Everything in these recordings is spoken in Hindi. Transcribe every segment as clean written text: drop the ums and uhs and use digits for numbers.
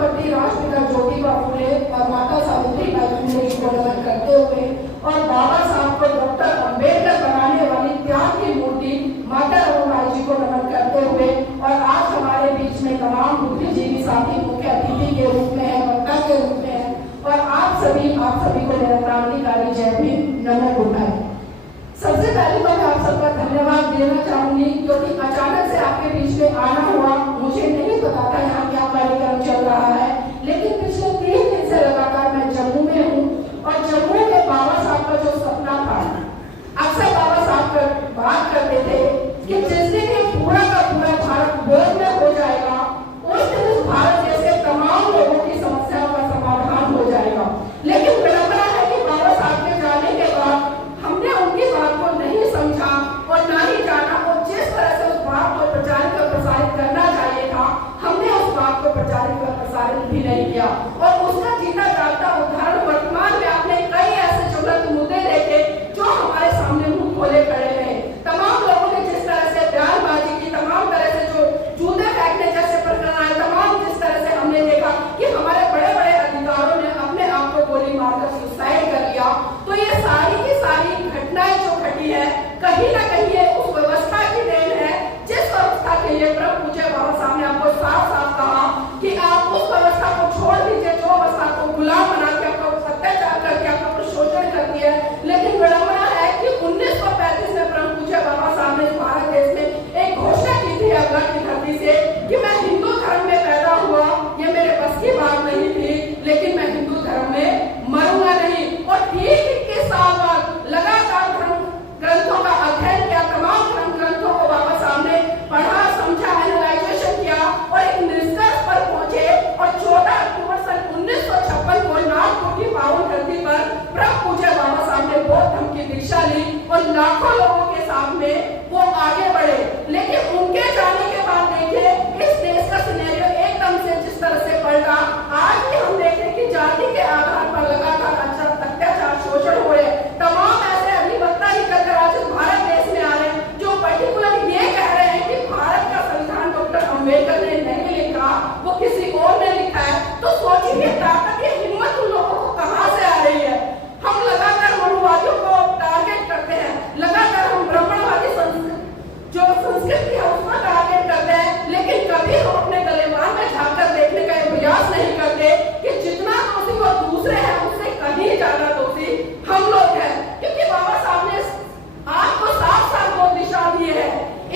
राष्ट्रपति राष्ट्रपिता ज्योतिबा फुले और माता सावित्रीबाई फुले को नमन करते हुए और बाबा साहब को डॉक्टर अम्बेडकर बनाने वाली त्याग की मूर्ति माता रमाबाई जी को नमन करते हुए और आज हमारे बीच में तमाम बुद्धिजीवी साथी मुख्य अतिथि के रूप में है, वक्ता के रूप में है और आप सभी को मेरा क्रांतिकारी जय भीम, नमो बुद्धाय। सबसे पहले तो मैं आप सबका धन्यवाद देना चाहूंगी क्योंकि अचानक से आपके बीच में आना हुआ। मुझे नहीं पता था यहाँ क्या कार्यक्रम चल रहा है, लेकिन पिछले 3 दिन से लगातार मैं जम्मू में हूँ और जम्मू में बाबा साहब का जो सपना था, अक्सर बाबा साहब बात करते थे कि जिस दिन ये पूरा का पूरा भारत गोद में हो जाएगा उस दिन इस भारत जैसे तमाम लोगों की समस्याओं का समाधान हो जाएगा। लेकिन विडंबना है कि बाबा साहब के जाने के बाद हमने उनकी बात को नहीं समझा और ना ही जाना और जिस तरह से उस बात को प्रचारित और प्रसारित करना चाहिए था, हमने उस बात को प्रचारित और प्रसारित भी नहीं किया और उसका जीता जागता उदाहरण वर्तमान में आपने कई ऐसे ज्वलंत मुद्दे देखे जो हमारे सामने मुंह खोले खड़े रहे। तमाम लोगों ने जिस तरह से बयानबाजी की, तमाम तरह से जो जूते फेंकने जैसे प्रकरण आए, तमाम जिस तरह से हमने देखा कि हमारे बड़े बड़े अधिकारों ने अपने आप को गोली मारकर सुसाइड कर लिया, तो ये सारी की सारी घटनाएं जो घटी है कहीं ना कहीं ये उस व्यवस्था की देन है जिस व्यवस्था के लिए प्रभु पूज्य बाबा साहब ने आपको साफ साफ कहा कि आप उस व्यवस्था को छोड़ दीजिए जो व्यवस्था को गुलाम बना के आपको अत्याचार करके आपका शोषण करती है। लेकिन विडंबना है कि 1935 में प्रभु पूज्य बाबा साहब ने भारत देश में एक घोषणा की थी अवगढ़ की धरती से कि मैं हिंदू धर्म में पैदा हुआ, ये मेरे बस की बात नहीं थी, लेकिन मैं हिंदू धर्म में मरूंगा नहीं। और ठीक 21 साल बाद लगातार धर्म ग्रंथों का अध्ययन किया, तमाम धर्म ग्रंथों को बाबा साहब ने पढ़ा, समझा, एनालाइजेशन किया और एक निष्कर्ष पर पहुंचे और 14 अक्टूबर सन 1956 को नागपुर की पावन धरती पर प्रभु पूज्य बाबा साहब ने बौद्ध धर्म की दीक्षा ली और लाखों लोगों के सामने वो आगे बढ़े। लेकिन उनके जाने के बाद देखिए इस देश का सिनेरियो एकदम से जिस तरह से पलटा। आज भी हम देख रहे हैं कि जाति के आधार पर लगातार अत्याचार, शोषण हो रहे, तमाम ऐसे अधिवक्ता निकल कर आज भारत देश में आ रहे हैं जो पर्टिकुलर ये कह रहे हैं कि भारत का संविधान डॉक्टर अम्बेडकर ने नहीं लिखा, वो किसी और ने लिखा है। तो सोचिए ताकत, ये हिम्मत उन लोगों को कहां से आ रही है। हम लगातार मनुवादियों को टारगेट करते हैं, लगातार हम ब्राह्मणवादी जो संस्कृति है उसका टारगेट करते हैं, लेकिन कभी हम अपने गलेबान में झांककर देखने का प्रयास नहीं करते कि जितना दोषी वो दूसरे हैं उससे कहीं ज्यादा दोषी हम लोग हैं। क्योंकि बाबा साहब ने आपको साफ साफ वो दिशा दी है।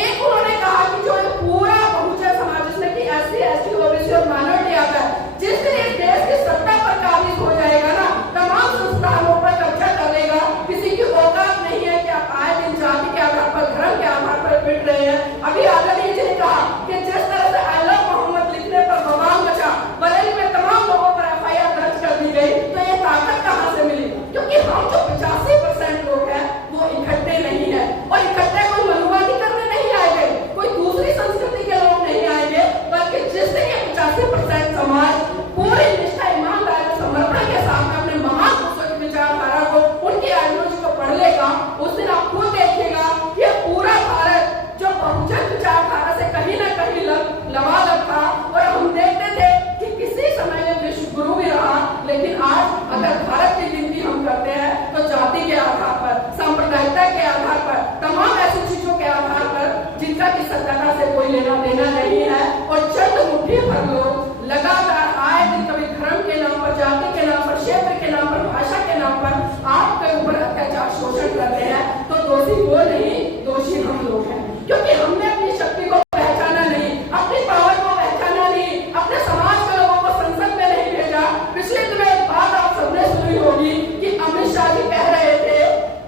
एक उन्होंने कहा कि जो पूरा बहुजन समाज जिसमें कि SC, ST, OBC और माइनॉरिटी आता है, जिस दिन इस देश की सत्ता पर काबिज हो जाएगा ना, तमाम संस्थानों पर कब्जा कर लेगा। किसी की औकात नहीं है कि आप आए दिन जाति के आधार पर, धर्म के आधार पर पिट रहे हैं। अभी आदरणीय जी ने कहा कि जिस तरह से आई लव मोहम्मद लिखने पर बवाल मचा, बरेली में तमाम लोगों पर FIR दर्ज कर दी गई, तो ये ताकत कहां से मिली? क्योंकि हम जो 85% लोग हैं वो इकट्ठे नहीं है और इकट्ठे कोई मनुवादी करने नहीं आएंगे, कोई दूसरी संस्कृति के लोग नहीं आएंगे, बल्कि जिससे ये 85% समाज पूरी निष्ठा, ईमानदारी और समर्पण के साथ अपने महान पुरुषों की विचारधारा को, उनकी आइडियोलॉजी को पढ़ लेगा, उस दिन आप खुद देखिएगा कि पूरा भारत जो बहुजन विचारधारा से कहीं ना कहीं लबालब था। और हम देखते थे कि किसी समय में विश्व गुरु भी रहा, लेकिन आज अगर भारत की गिनती हम करते हैं तो जाति के आधार पर, सांप्रदायिकता के आधार पर, तमाम ऐसी चीजों के आधार पर जिनका की सत्ता से कोई लेना देना नहीं है। और चंद मुट्ठी भर लोग लगातार आए दिन कभी धर्म के नाम पर, जाति के नाम पर, क्षेत्र के नाम पर, भाषा के नाम पर आपके ऊपर अत्याचार, शोषण करते हैं। तो दोषी वो नहीं, दोषी हम लोग हैं, क्योंकि हमने अपनी शक्ति को पहचाना नहीं, अपनी पावर को पहचाना नहीं, अपने समाज के लोगों को संसद में नहीं भेजा। पिछले दिनों एक बात आप सबने सुनी होगी कि अमित शाह जी कह रहे थे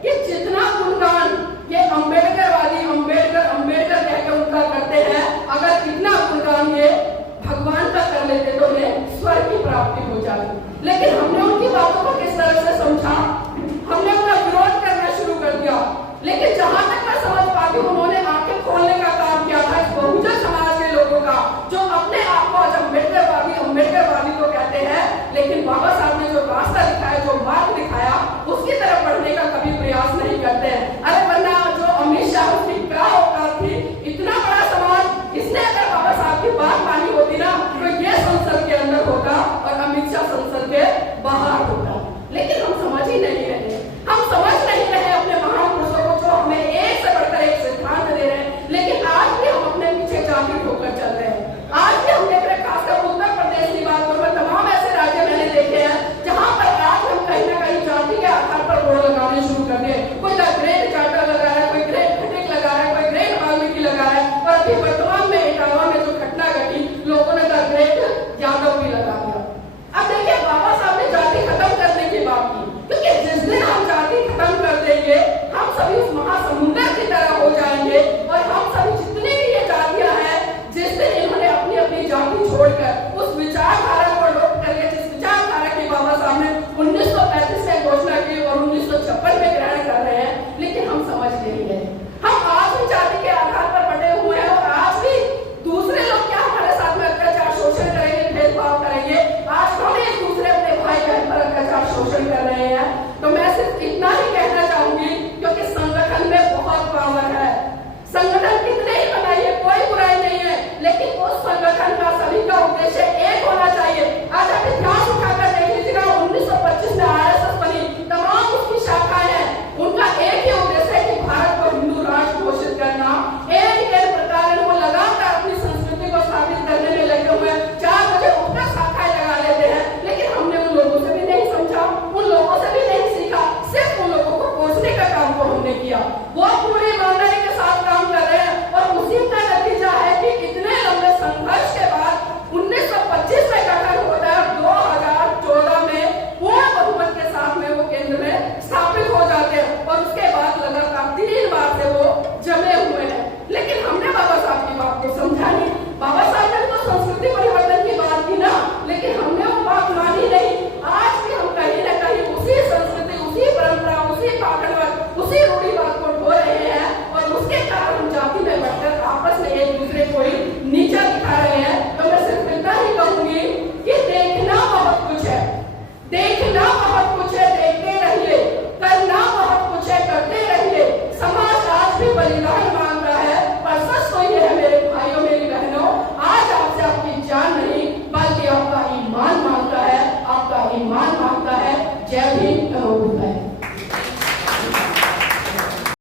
कि जितना गुणगान ये अम्बेडकरवादी अम्बेडकर कह के उनका करते हैं, अगर इतना गुणगान ये भगवान का कर लेते तो ये स्वर्ग की प्राप्ति हो जाती। लेकिन हमने उनकी बातों को किस तरह से समझा, हमने उनका विरोध करना शुरू कर दिया। लेकिन जहां तक मैं समझ पाती हूँ, उन्होंने आंखें खोलने का काम किया था इस बहुजन समाज के लोगों का, जो अपने आप को आज अम्बेडकरवादी तो कहते हैं, लेकिन बाबा साहब ने जो रास्ता दिखाया, जो मार्ग दिखाया, उसकी तरफ बढ़ने का कभी प्रयास नहीं करते हैं। अरे वरना जो अमित शाह की क्या औकात थी, इतना बड़ा समाज, इसने अगर बाबा साहब की बात मानी होती ना, तो ये संसद के अंदर होता छोड़कर उस विचार